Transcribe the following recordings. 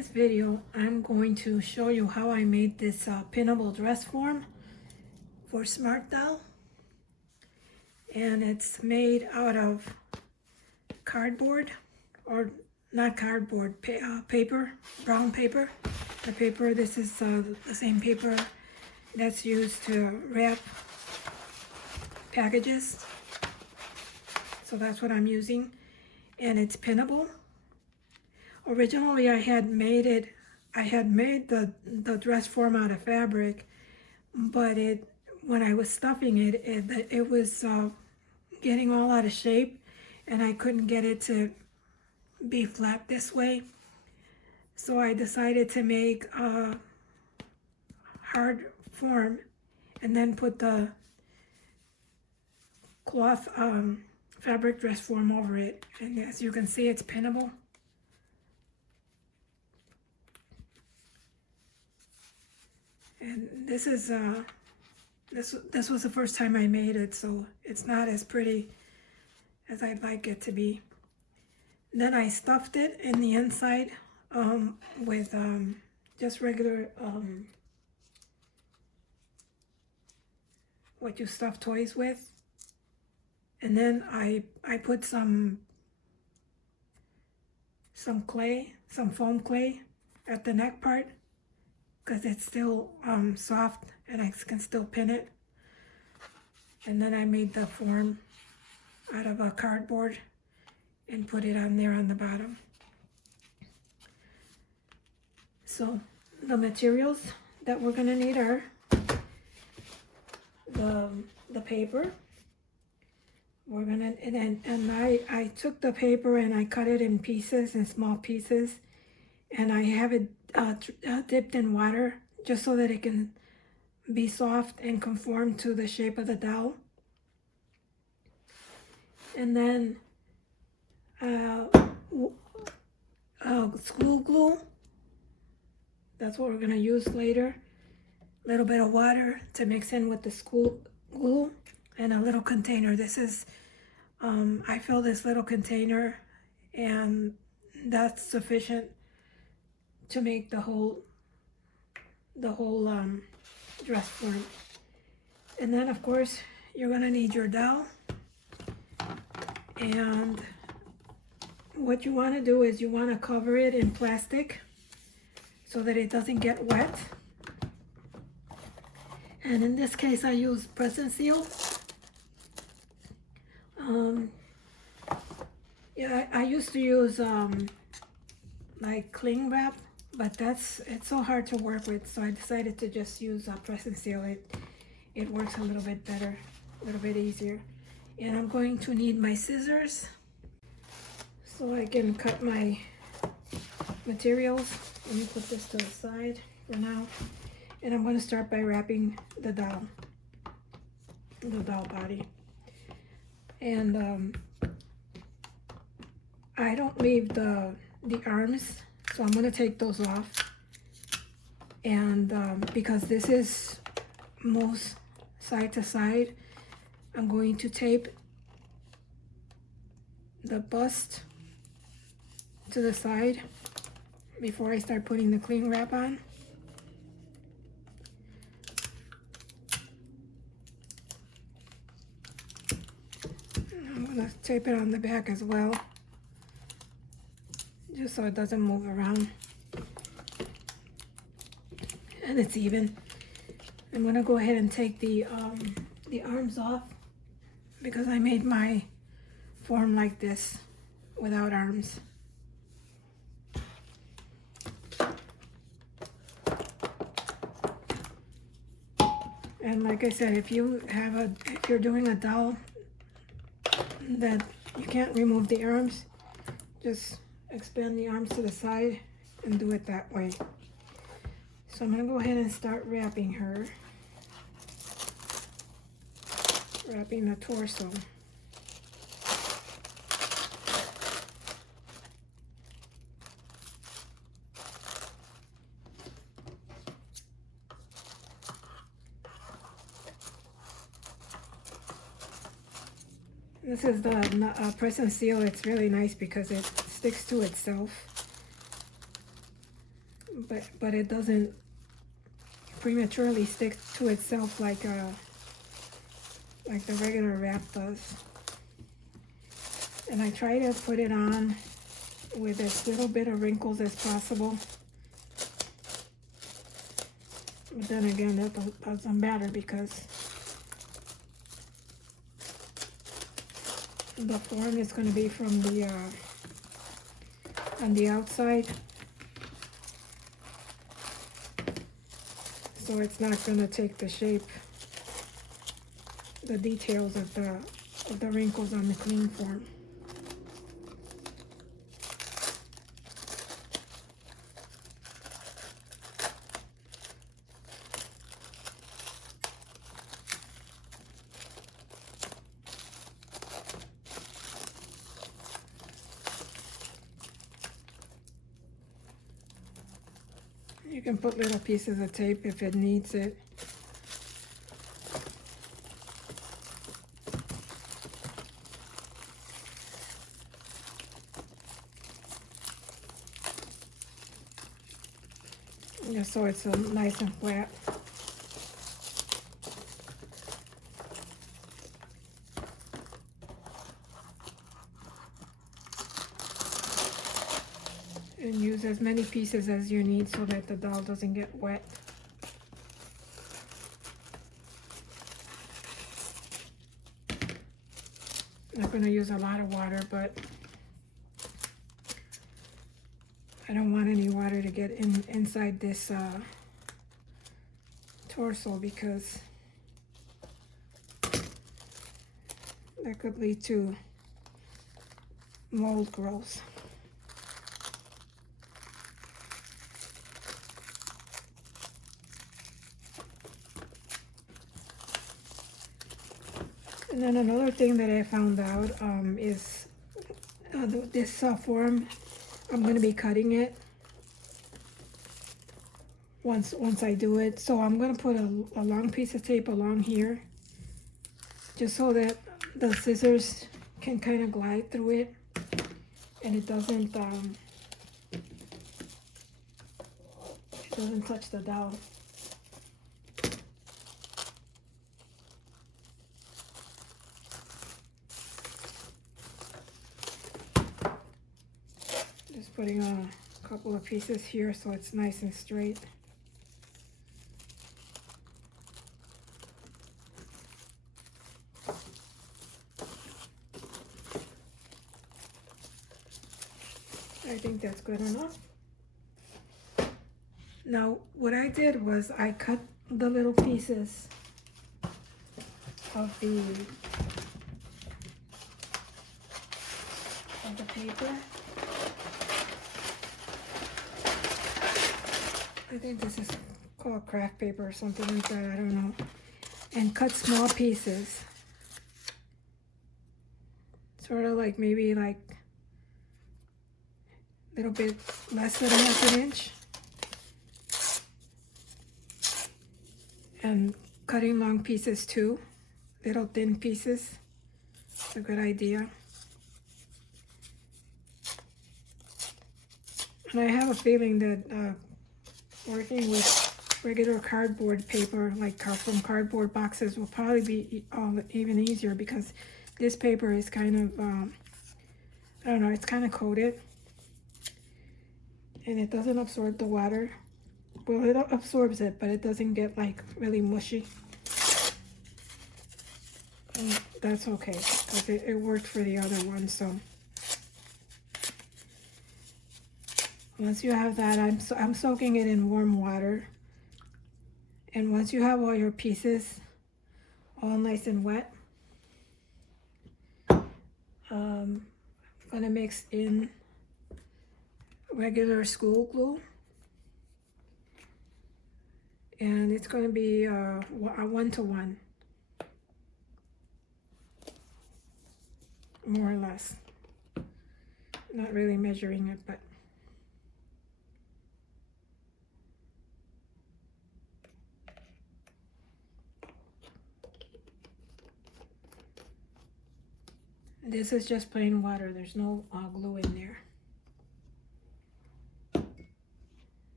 this video, I'm going to show you how I made this pinnable dress form for Smart Doll. And it's made out of cardboard, or not cardboard, paper, brown paper. The paper, this is the same paper that's used to wrap packages. So that's what I'm using. And it's pinnable. Originally I had made the dress form out of fabric, but when I was stuffing it was getting all out of shape, and I couldn't get it to be flat this way. So I decided to make a hard form and then put the cloth fabric dress form over it. And as you can see, it's pinnable. And this is this was the first time I made it, so it's not as pretty as I'd like it to be. And then I stuffed it in the inside with just regular what you stuff toys with. And then I put some clay, some foam clay at the neck part, because it's still soft and I can still pin it. And then I made the form out of a cardboard and put it on there on the bottom. So the materials that we're gonna need are the paper. We're gonna, and I took the paper and I cut it in pieces, in small pieces, and I have it dipped in water just so that it can be soft and conform to the shape of the doll. And then school glue, that's what we're going to use later. A little bit of water to mix in with the school glue, and a little container. This is I fill this little container, and that's sufficient to make the whole dress form. And then of course you're gonna need your doll, and what you want to do is you want to cover it in plastic so that it doesn't get wet. And in this case I use press and seal. Yeah, I used to use like cling wrap, but it's so hard to work with, so I decided to just use press and seal. It works a little bit better, a little bit easier. And I'm going to need my scissors so I can cut my materials. Let me put this to the side for now. And I'm going to start by wrapping the doll body. And I don't leave the arms, so I'm going to take those off. And because this is moves side to side, I'm going to tape the bust to the side before I start putting the cling wrap on. I'm going to tape it on the back as well, just so it doesn't move around and it's even. I'm going to go ahead and take the arms off, because I made my form like this without arms. And like I said, if you're doing a doll that you can't remove the arms, just expand the arms to the side and do it that way. So I'm going to go ahead and start wrapping her. Wrapping the torso. This is the press and seal. It's really nice because it sticks to itself. but it doesn't prematurely stick to itself like the regular wrap does. And I try to put it on with as little bit of wrinkles as possible. But then again, that doesn't matter because the form is going to be from the on the outside, so it's not going to take the shape, the details of the wrinkles on the clean form. You can put little pieces of tape if it needs it. Just so it's nice and flat. And use as many pieces as you need so that the doll doesn't get wet. I'm not going to use a lot of water, but I don't want any water to get inside this torso, because that could lead to mold growth. And then another thing that I found out is this form, I'm going to be cutting it once I do it. So I'm going to put a long piece of tape along here, just so that the scissors can kind of glide through it, and it doesn't touch the doll. Just putting a couple of pieces here so it's nice and straight. I think that's good enough. Now, what I did was I cut the little pieces of the paper. I think this is called craft paper or something like that, I don't know. And cut small pieces. Sort of like maybe like a little bit less than ½ an inch. And cutting long pieces too, little thin pieces. It's a good idea. And I have a feeling that working with regular cardboard paper, like from cardboard boxes, will probably be even easier, because this paper is kind of, I don't know, it's kind of coated. And it doesn't absorb the water. Well, it absorbs it, but it doesn't get like really mushy. And that's okay, because it worked for the other one, so. Once you have that, I'm soaking it in warm water. And once you have all your pieces all nice and wet, I'm gonna mix in regular school glue. And it's gonna be a 1-to-1, more or less. Not really measuring it, but. This is just plain water. There's no glue in there.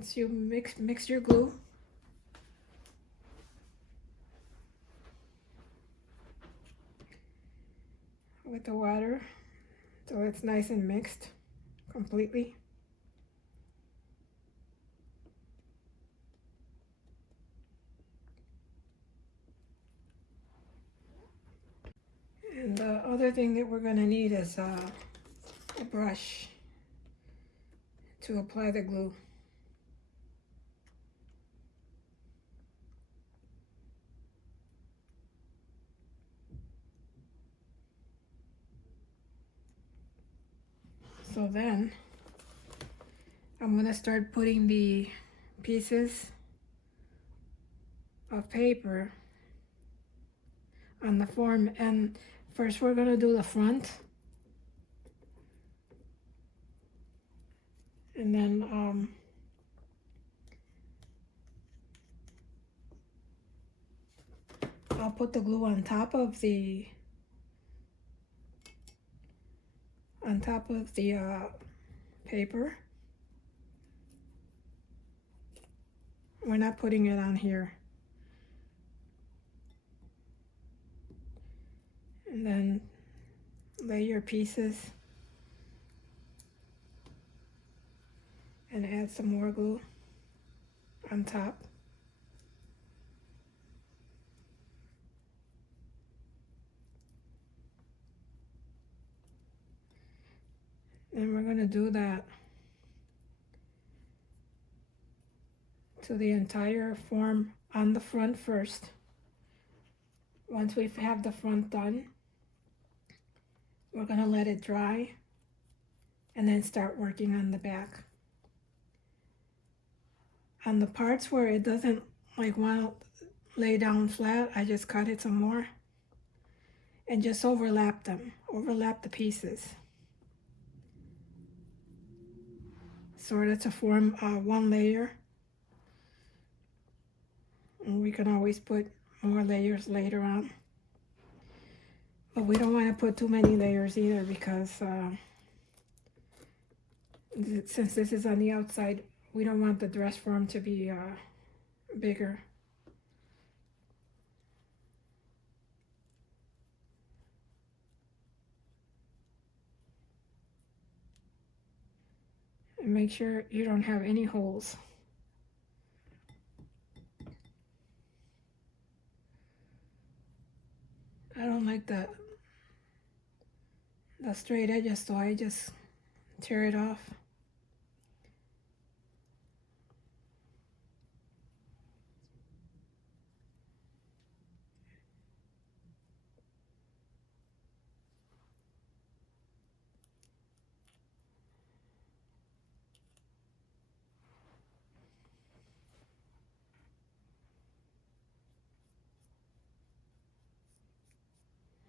once you mix your glue, with the water so it's nice and mixed completely. And the other thing that we're going to need is a brush to apply the glue. So then I'm going to start putting the pieces of paper on the form, and first we're going to do the front, and then I'll put the glue on top of the paper. We're not putting it on here. And then lay your pieces and add some more glue on top. And we're going to do that to the entire form on the front first. Once we have the front done, we're going to let it dry and then start working on the back. On the parts where it doesn't want to lay down flat, I just cut it some more and just overlap them, overlap the pieces, sort of to form one layer. And we can always put more layers later on, but we don't want to put too many layers either, because since this is on the outside, we don't want the dress form to be bigger. And make sure you don't have any holes. I don't like the straight edges, so I just tear it off.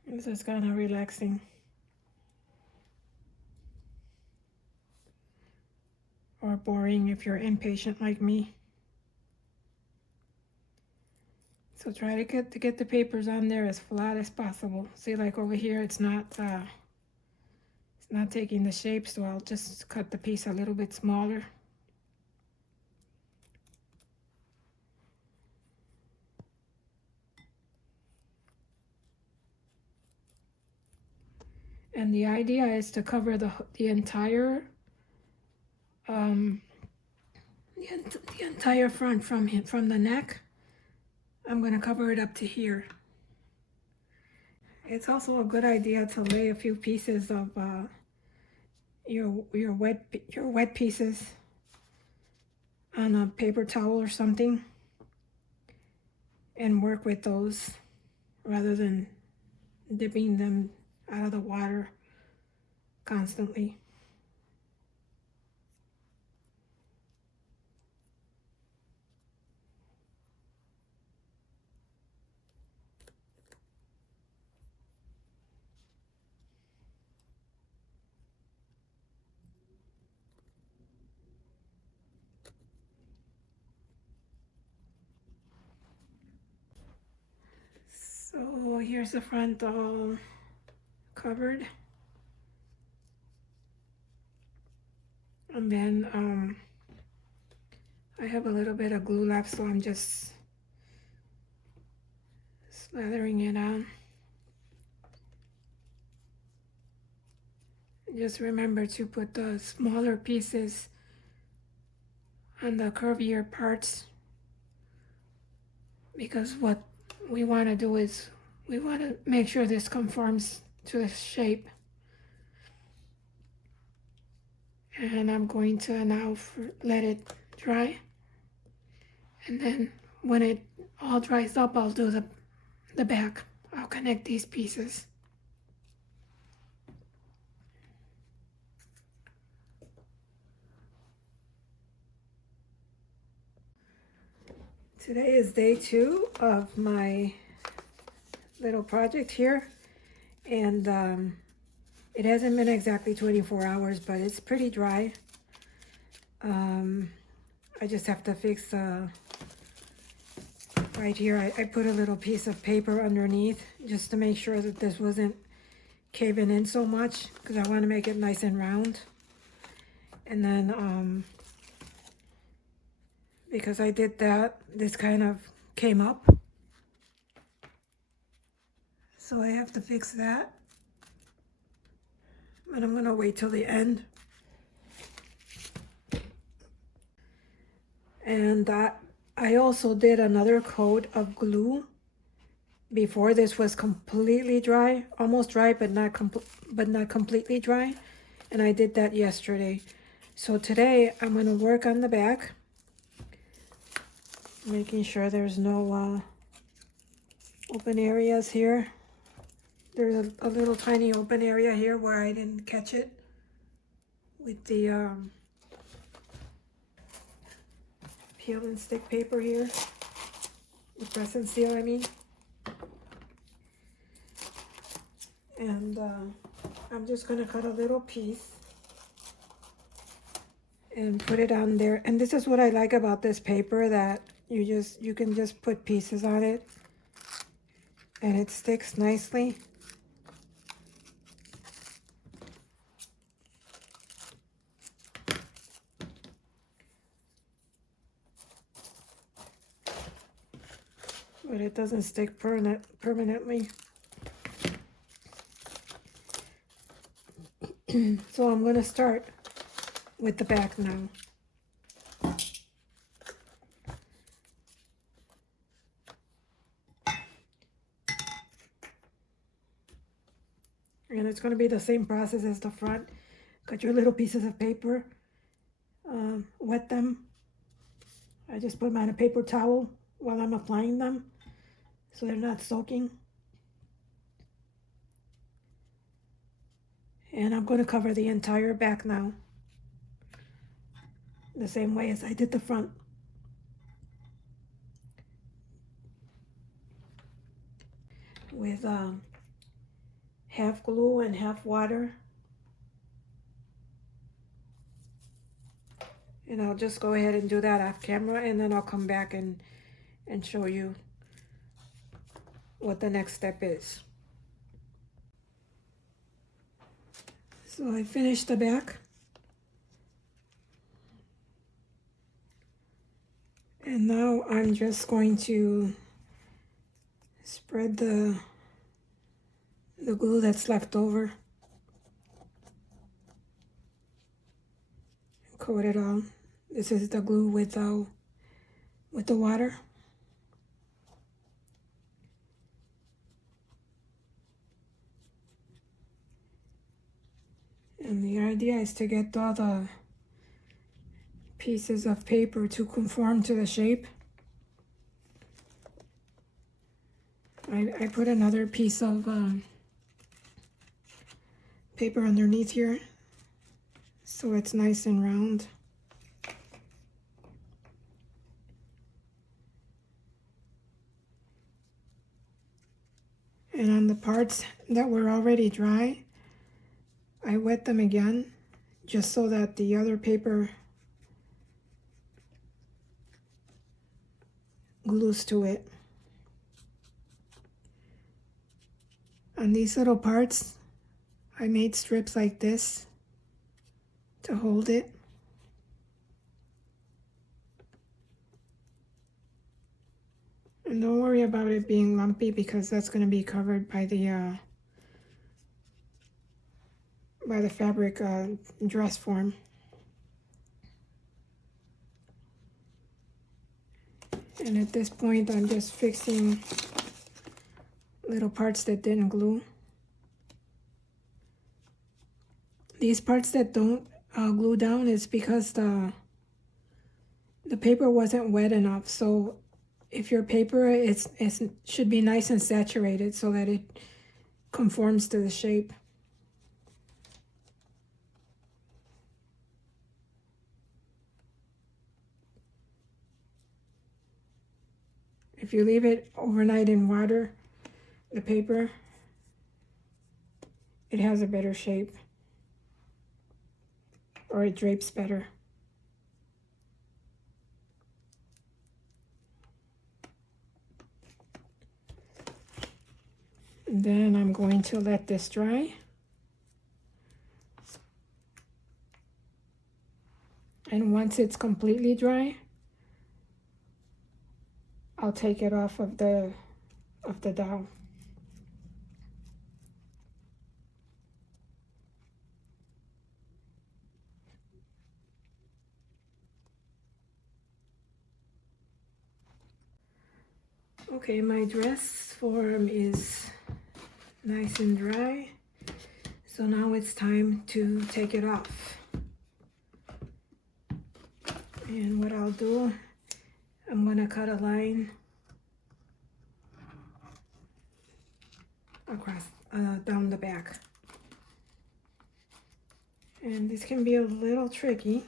This is kind of relaxing. Or boring if you're impatient like me. So try to get the papers on there as flat as possible. See, like over here, it's not taking the shape, so I'll just cut the piece a little bit smaller. And the idea is to cover the entire the entire front from the neck. I'm going to cover it up to here. It's also a good idea to lay a few pieces of your wet pieces on a paper towel or something, and work with those rather than dipping them out of the water constantly. So here's the front all covered. And then I have a little bit of glue left, so I'm just slathering it on. Just remember to put the smaller pieces on the curvier parts, because what we want to do is we want to make sure this conforms to the shape. And I'm going to now let it dry, and then when it all dries up, I'll do the back. I'll connect these pieces. Today is day 2 of my little project here, and it hasn't been exactly 24 hours, but it's pretty dry. I just have to fix right here. I put a little piece of paper underneath just to make sure that this wasn't caving in so much, because I want to make it nice and round. And then because I did that, this kind of came up, so I have to fix that. But I'm gonna wait till the end. And I also did another coat of glue before this was completely dry, almost dry, but not completely dry. And I did that yesterday. So today I'm gonna work on the back, making sure there's no open areas here. There's a little tiny open area here where I didn't catch it with the peel and stick paper here, the press and seal, I mean. And I'm just gonna cut a little piece and put it on there. And this is what I like about this paper, that you can just put pieces on it and it sticks nicely. But it doesn't stick permanently. So I'm going to start with the back now. And it's going to be the same process as the front. Cut your little pieces of paper, wet them. I just put them on a paper towel while I'm applying them, so they're not soaking. And I'm going to cover the entire back now, the same way as I did the front. With half glue and half water. And I'll just go ahead and do that off camera, and then I'll come back and show you what the next step is. So I finished the back. And now I'm just going to spread the glue that's left over. Coat it all. This is the glue with the water. And the idea is to get all the pieces of paper to conform to the shape. I put another piece of paper underneath here, so it's nice and round. And on the parts that were already dry, I wet them again, just so that the other paper glues to it. On these little parts, I made strips like this to hold it. And don't worry about it being lumpy because that's going to be covered by the fabric dress form. And at this point, I'm just fixing little parts that didn't glue. These parts that don't glue down is because the paper wasn't wet enough. So if your paper should be nice and saturated so that it conforms to the shape. If you leave it overnight in water, the paper, it has a better shape, or it drapes better. And then I'm going to let this dry. And once it's completely dry, I'll take it off of the dowel. Okay, my dress form is nice and dry. So now it's time to take it off. And what I'll do, I'm gonna cut a line across down the back. And this can be a little tricky.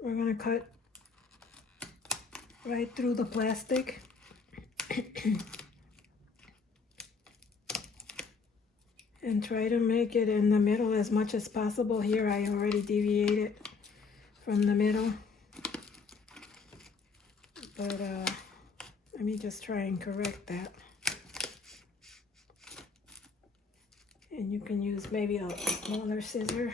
We're gonna cut right through the plastic. And try to make it in the middle as much as possible. Here I already deviated from the middle. But let me just try and correct that. And you can use maybe a smaller scissor.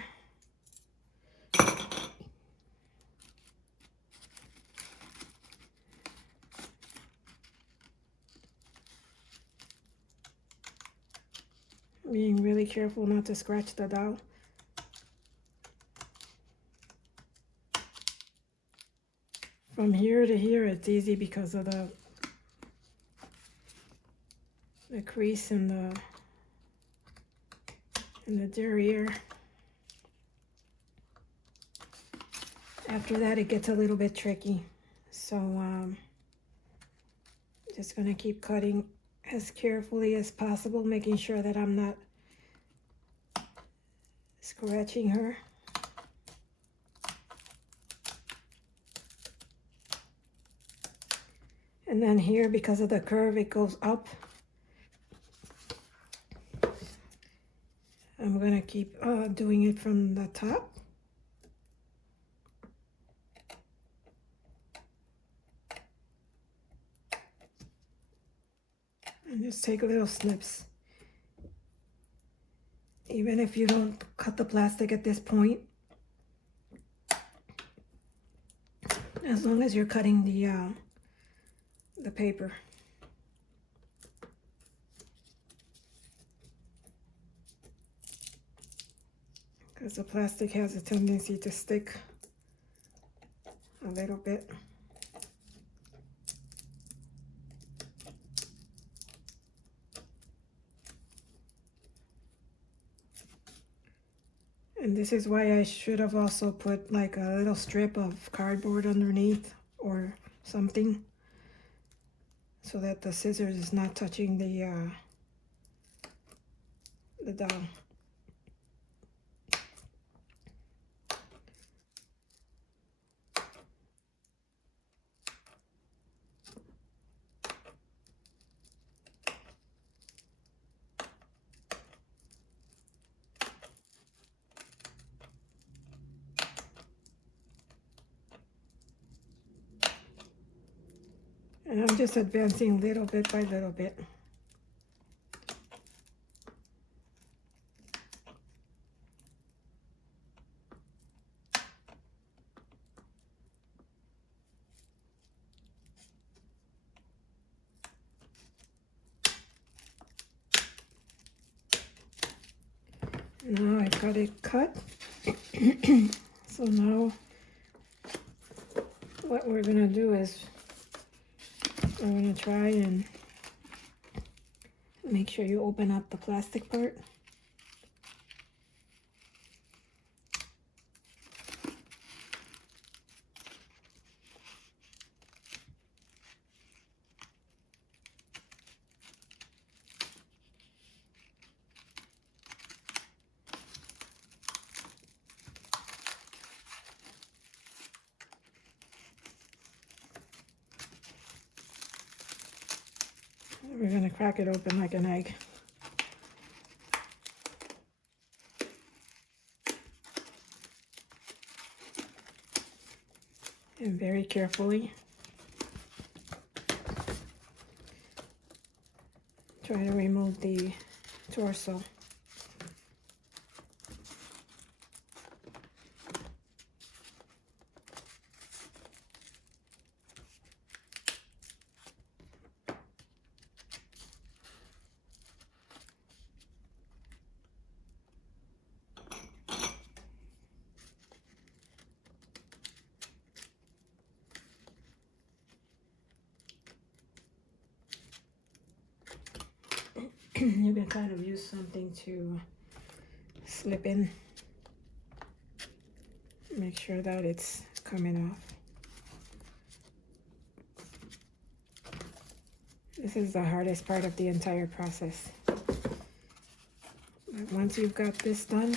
Being really careful not to scratch the dowel. From here to here it's easy because of the crease in the derriere. After that it gets a little bit tricky. So just gonna keep cutting as carefully as possible, making sure that I'm not scratching her. And then here, because of the curve, it goes up. I'm gonna keep doing it from the top. And just take little snips. Even if you don't cut the plastic at this point, as long as you're cutting the paper. Because the plastic has a tendency to stick a little bit. And this is why I should have also put like a little strip of cardboard underneath or something, so that the scissors is not touching the dowel. And I'm just advancing little bit by little bit. Now I've got it cut. So now what we're gonna do is we're gonna try and make sure you open up the plastic part. We're gonna crack it open like an egg. And very carefully try to remove the torso. You can kind of use something to slip in. Make sure that it's coming off. This is the hardest part of the entire process. But once you've got this done,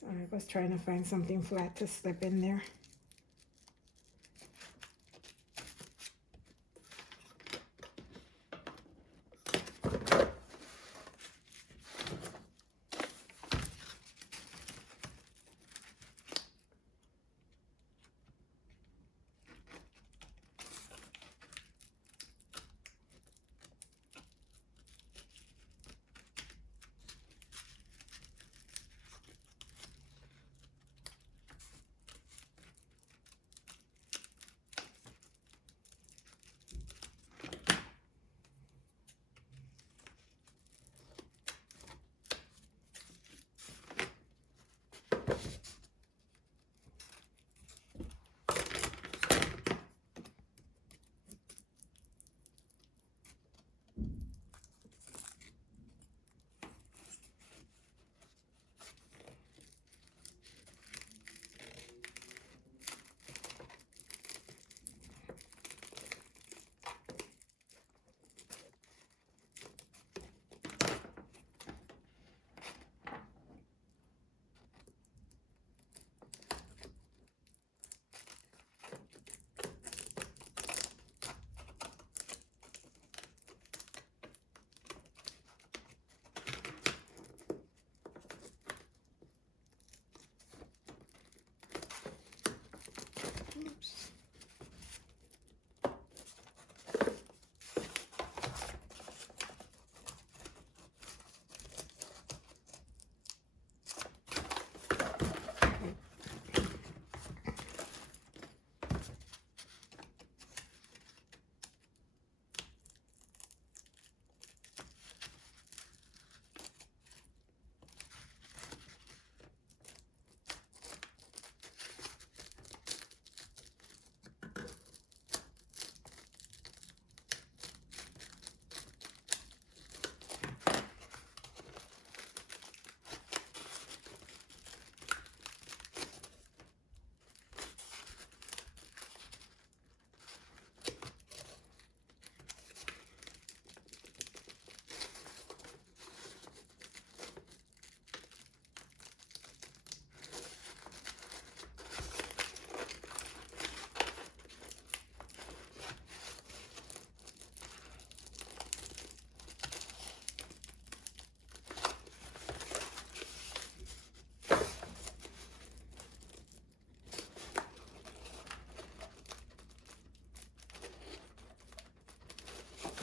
so I was trying to find something flat to slip in there.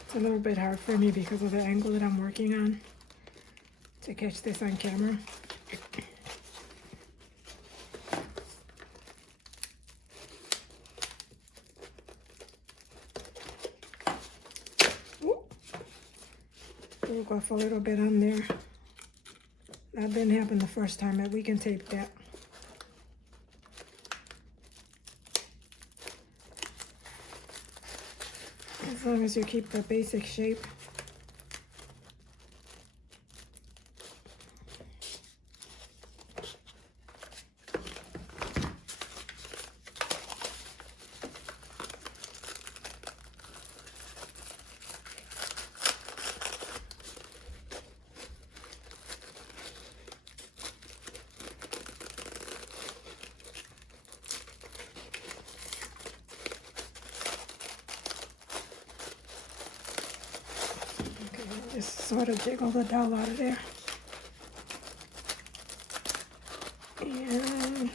It's a little bit hard for me because of the angle that I'm working on to catch this on camera. Broke off a little bit on there. That didn't happen the first time, but we can tape that. As long as you keep the basic shape. Just sort of jiggle the dowel out of there. And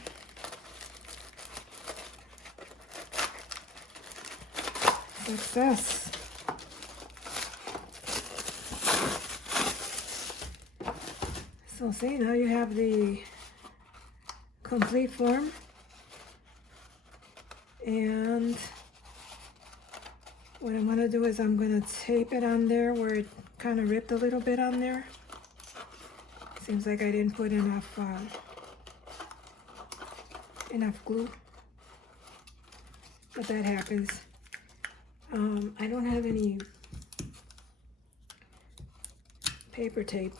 success. So see, now you have the complete form. And what I'm going to do is I'm going to tape it on there where it kind of ripped a little bit on there. Seems like I didn't put enough glue, but that happens. I don't have any paper tape,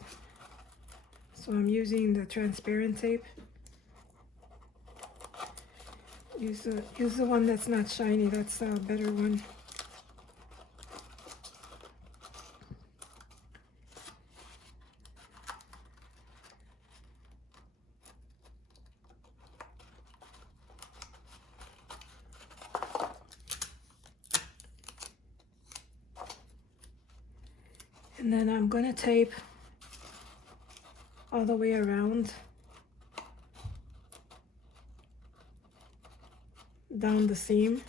so I'm using the transparent tape. Use the one that's not shiny. That's a better one. And then I'm going to tape all the way around down the seam.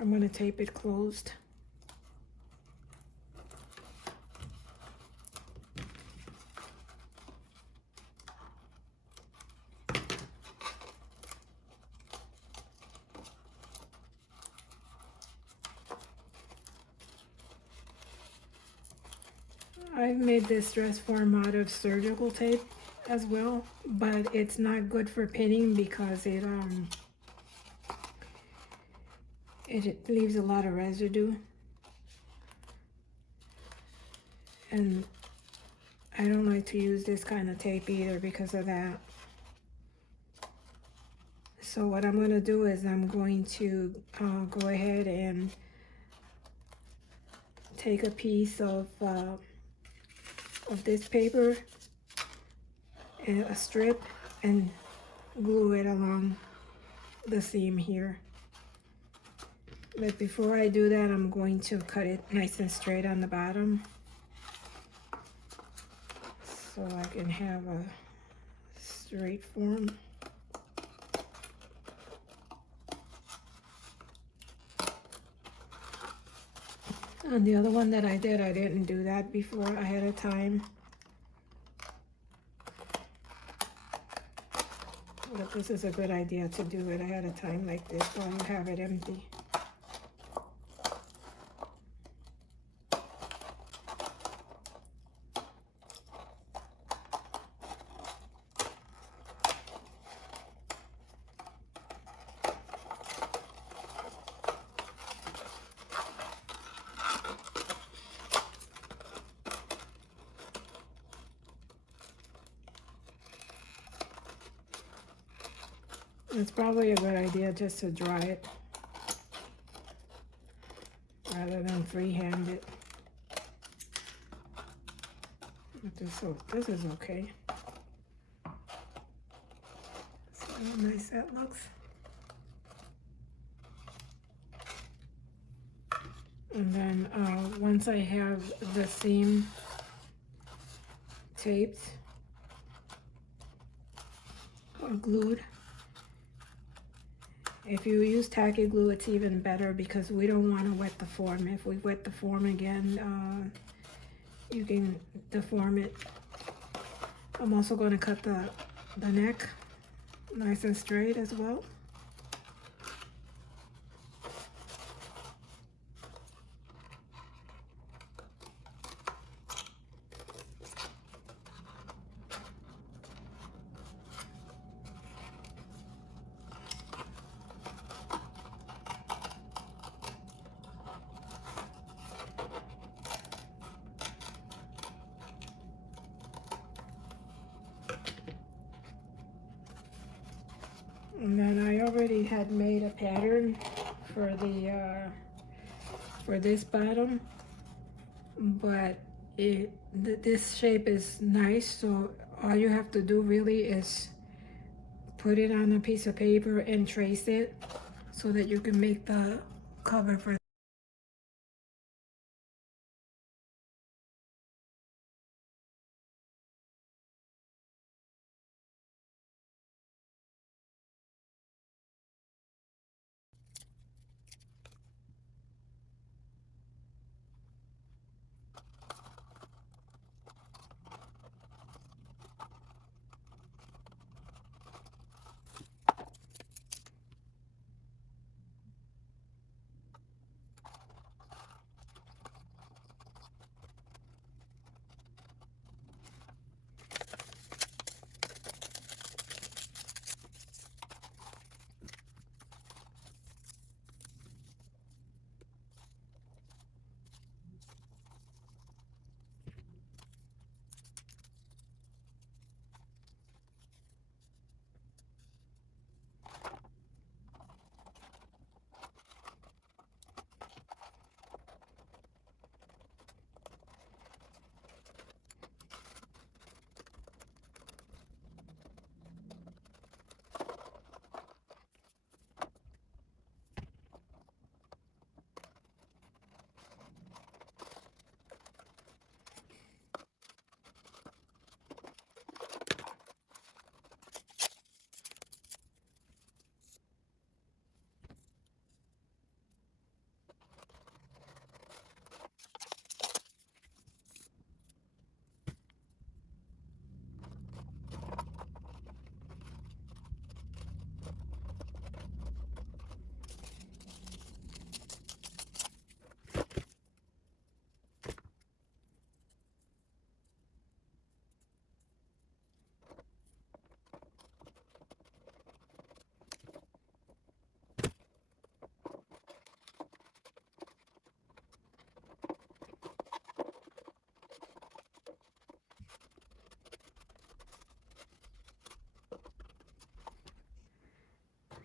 I'm going to tape it closed. I've made this dress form out of surgical tape as well, but it's not good for pinning because it leaves a lot of residue, and I don't like to use this kind of tape either because of that. So what I'm going to do is I'm going to go ahead and take a piece of this paper and a strip and glue it along the seam here. But before I do that, I'm going to cut it nice and straight on the bottom so I can have a straight form. And the other one that I did, I didn't do that before ahead of time. But this is a good idea to do it ahead of time like this while you have it empty. It's probably a good idea just to dry it rather than freehand it. But this is okay. See how nice that looks. And then once I have the seam taped or glued, if you use tacky glue, it's even better because we don't want to wet the form. If we wet the form again, you can deform it I'm also going to cut the neck nice and straight as well. And then I already had made a pattern for the for this bottom, but this shape is nice, so all you have to do really is put it on a piece of paper and trace it so that you can make the cover for.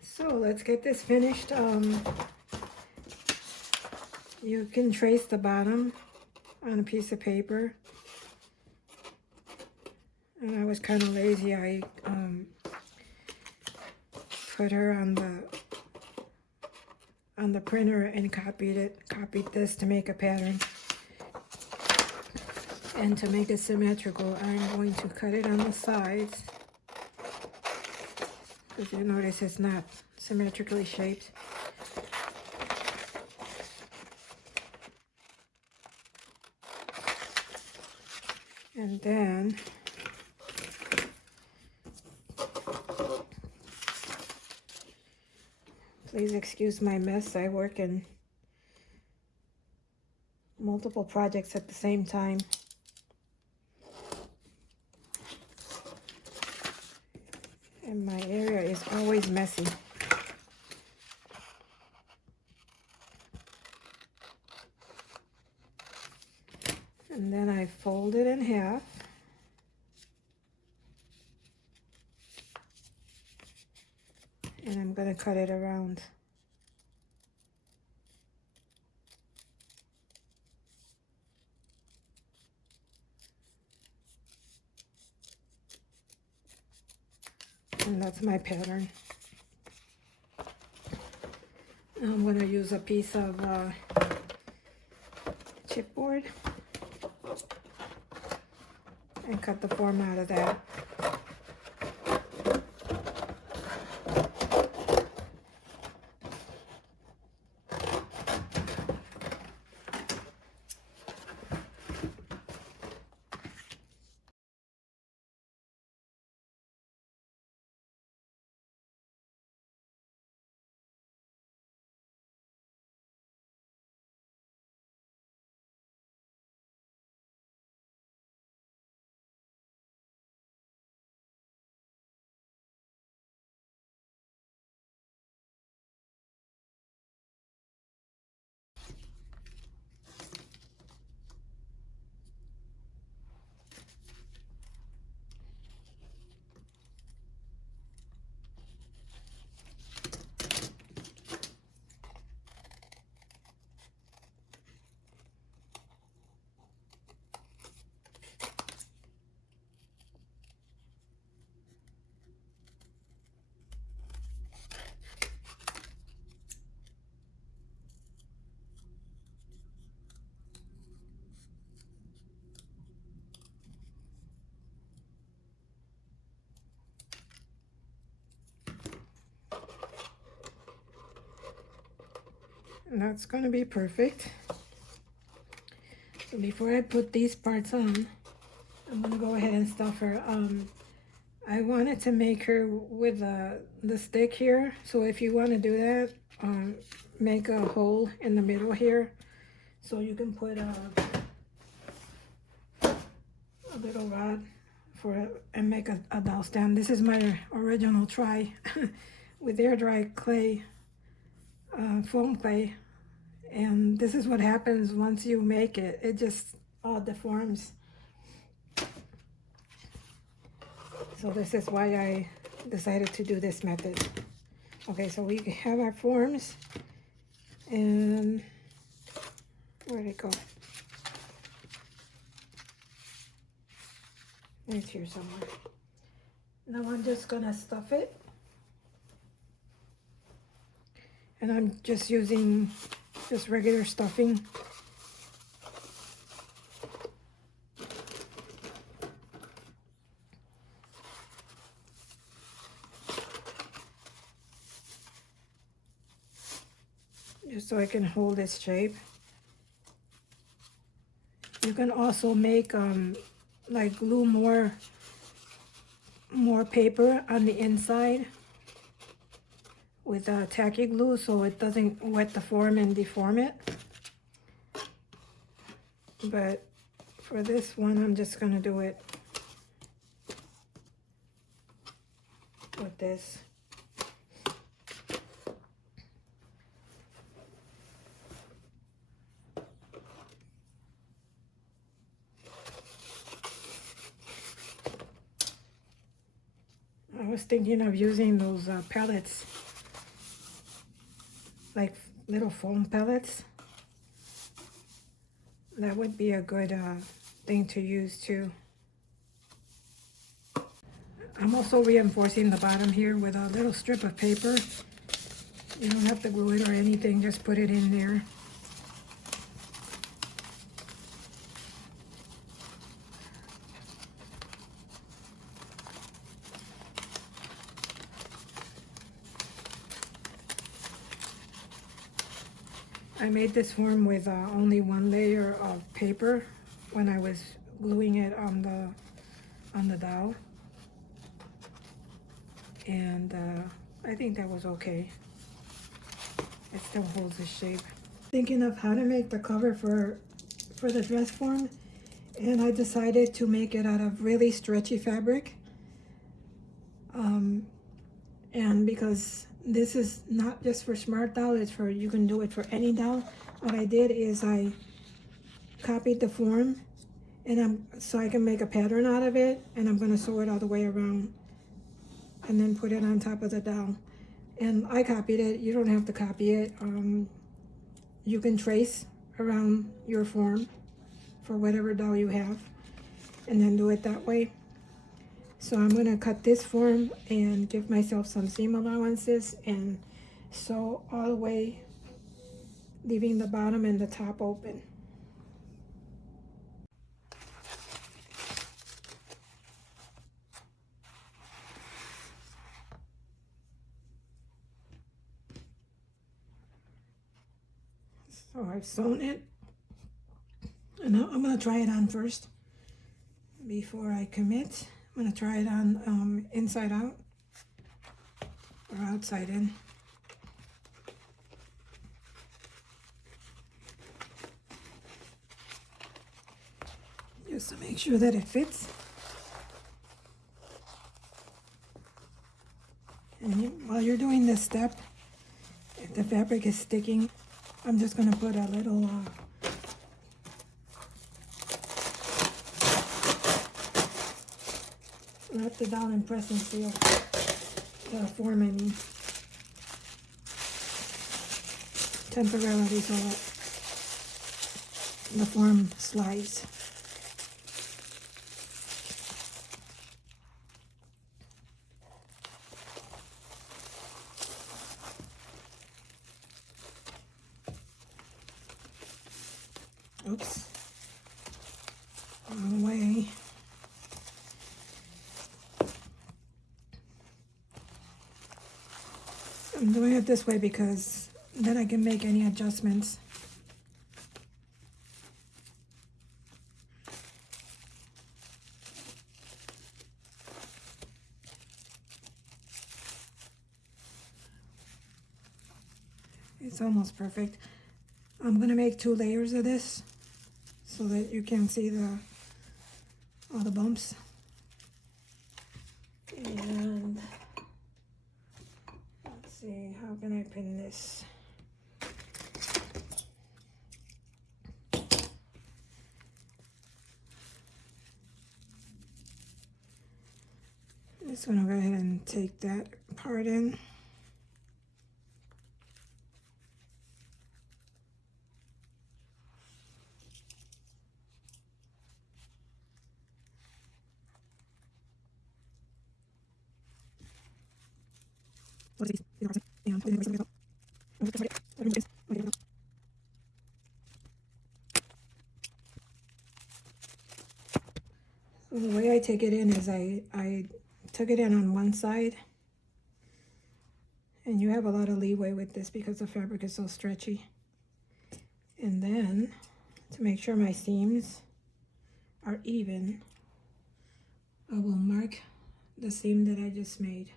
So let's get this finished. You can trace the bottom on a piece of paper. And I was kind of lazy. I put her on the printer and copied this to make a pattern. And to make it symmetrical, I'm going to cut it on the sides, because you notice it's not symmetrically shaped. And then please excuse my mess. I work in multiple projects at the same time. And my area is always messy. And then I fold it in half. And I'm going to cut it around. And that's my pattern. I'm going to use a piece of chipboard and cut the form out of that. And that's going to be perfect. So before I put these parts on, I'm going to go ahead and stuff her. I wanted to make her with the stick here. So if you want to do that, make a hole in the middle here. So you can put a little rod for it and make a dowel stand. This is my original try with air dry clay, foam clay. And this is what happens once you make it. It just all deforms. So this is why I decided to do this method. Okay, so we have our forms. And where'd it go? It's here somewhere. Now I'm just gonna stuff it. And I'm just using just regular stuffing. Just so I can hold this shape. You can also make like glue more paper on the inside with tacky glue so it doesn't wet the form and deform it. But for this one, I'm just gonna do it with this. I was thinking of using those pellets, like little foam pellets. That would be a good thing to use too. I'm also reinforcing the bottom here with a little strip of paper. You don't have to glue it or anything, just put it in there. I made this form with only one layer of paper when I was gluing it on the dowel, and I think that was okay. It still holds the shape. Thinking of how to make the cover for the dress form, and I decided to make it out of really stretchy fabric. And because this is not just for smart dowel, it's for, you can do it for any dowel. What I did is I copied the form, and so I can make a pattern out of it, and I'm going to sew it all the way around and then put it on top of the dowel. And I copied it. You don't have to copy it. You can trace around your form for whatever dowel you have and then do it that way. So I'm going to cut this form and give myself some seam allowances and sew all the way, leaving the bottom and the top open. So I've sewn it, and now I'm going to try it on first before I commit. I'm going to try it on inside out or outside in. Just to make sure that it fits. And while you're doing this step, if the fabric is sticking, I'm just going to put a little wrap it down and press and seal the form, I mean, temporarily, so that the form slides. Oops, wrong way. I'm doing it this way because then I can make any adjustments. It's almost perfect. I'm gonna make 2 layers of this so that you can see all the bumps. And let's see, how can I pin this? Just gonna go ahead and take that part in. So the way I take it in is I took it in on one side, and you have a lot of leeway with this because the fabric is so stretchy. And then to make sure my seams are even, I will mark the seam that I just made.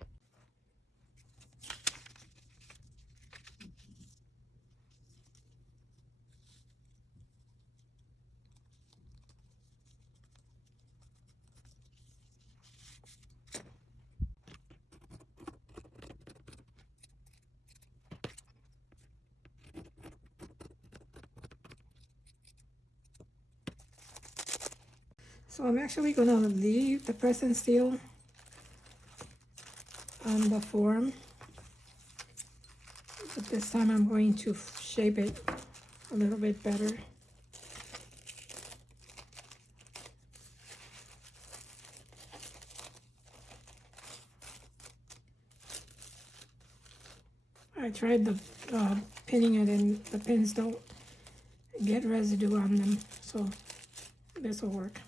So I'm actually gonna leave the press and seal on the form, but this time I'm going to shape it a little bit better. I tried the pinning it, and the pins don't get residue on them, so this will work.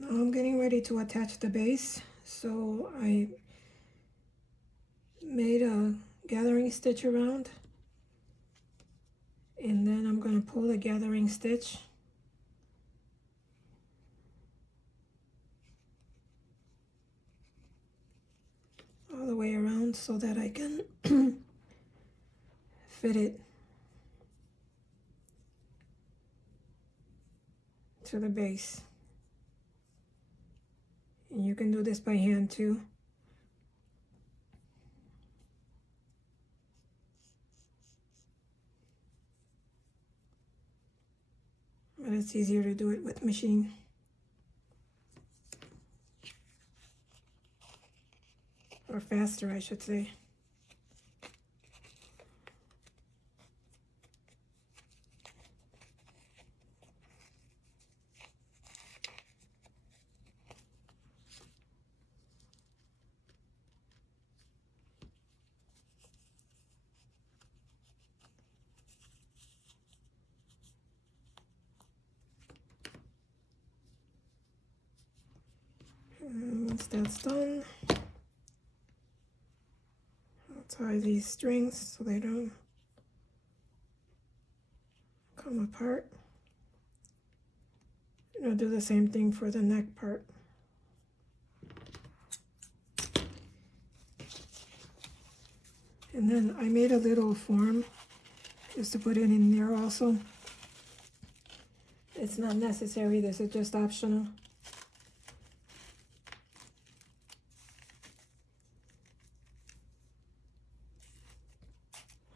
Now I'm getting ready to attach the base, so I made a gathering stitch around, and then I'm going to pull the gathering stitch all the way around so that I can fit it to the base. And you can do this by hand too. But it's easier to do it with machine. Or faster, I should say. And once that's done, I'll tie these strings so they don't come apart. And I'll do the same thing for the neck part. And then I made a little form just to put it in there also. It's not necessary, this is just optional.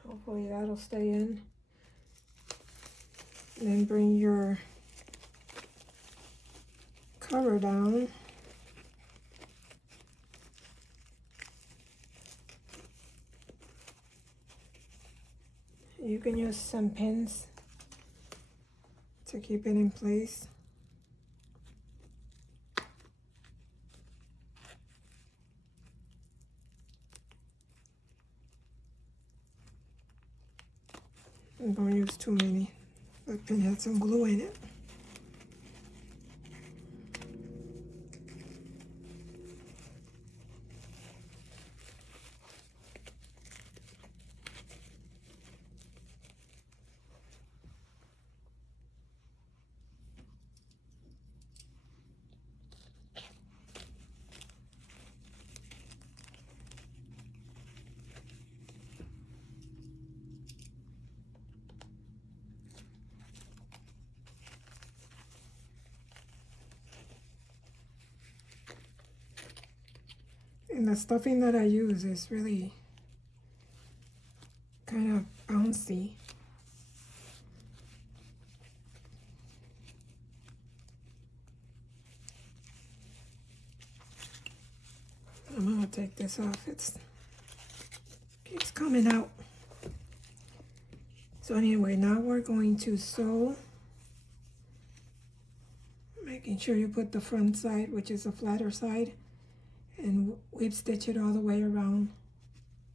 Hopefully that'll stay in. And then bring your cover down. You can use some pins to keep it in place. Don't use too many. That pin had some glue in it. And the stuffing that I use is really kind of bouncy. I'm gonna take this off. It keeps coming out. So anyway, now we're going to sew, making sure you put the front side, which is the flatter side, and whip stitch it all the way around.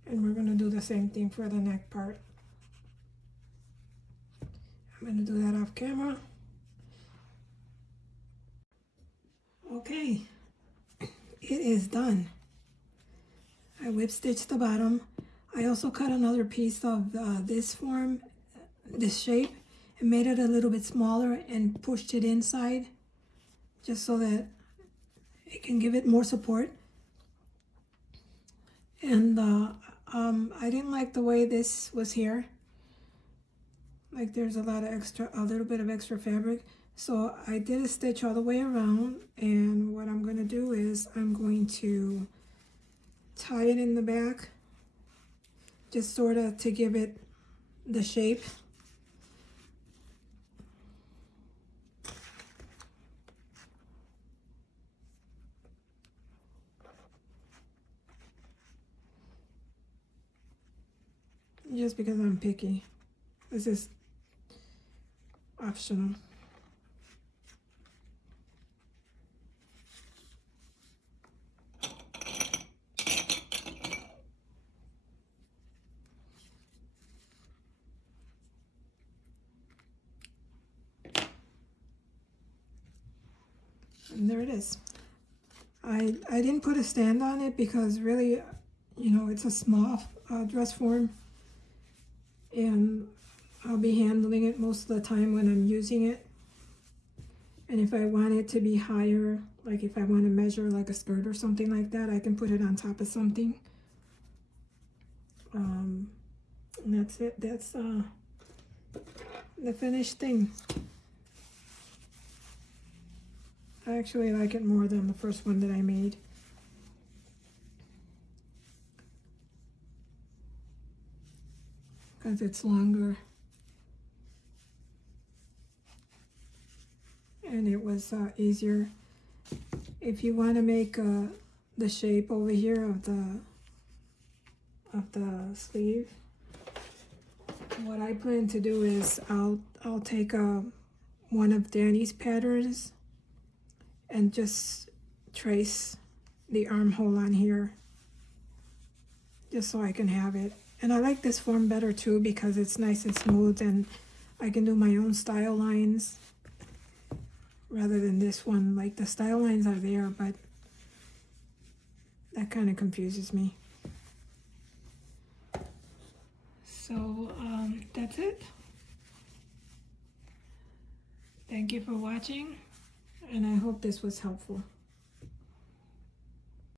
And we're going to do the same thing for the neck part. I'm going to do that off camera. Okay, it is done. I whip stitched the bottom. I also cut another piece of this form, this shape, and made it a little bit smaller and pushed it inside just so that it can give it more support. And I didn't like the way this was here. Like there's a little bit of extra fabric. So I did a stitch all the way around, and what I'm going to do is I'm going to tie it in the back, just sort of to give it the shape. Just because I'm picky. This is optional. And there it is. I didn't put a stand on it because really, you know, it's a small dress form, and I'll be handling it most of the time when I'm using it. And if I want it to be higher, like if I want to measure like a skirt or something like that, I can put it on top of something. And that's it. That's the finished thing. I actually like it more than the first one that I made. Because it's longer. And it was easier. If you want to make the shape over here of the sleeve, what I plan to do is I'll take one of Danny's patterns and just trace the armhole on here, just so I can have it. And I like this form better too because it's nice and smooth, and I can do my own style lines rather than this one. Like the style lines are there, but that kind of confuses me. So that's it. Thank you for watching, and I hope this was helpful.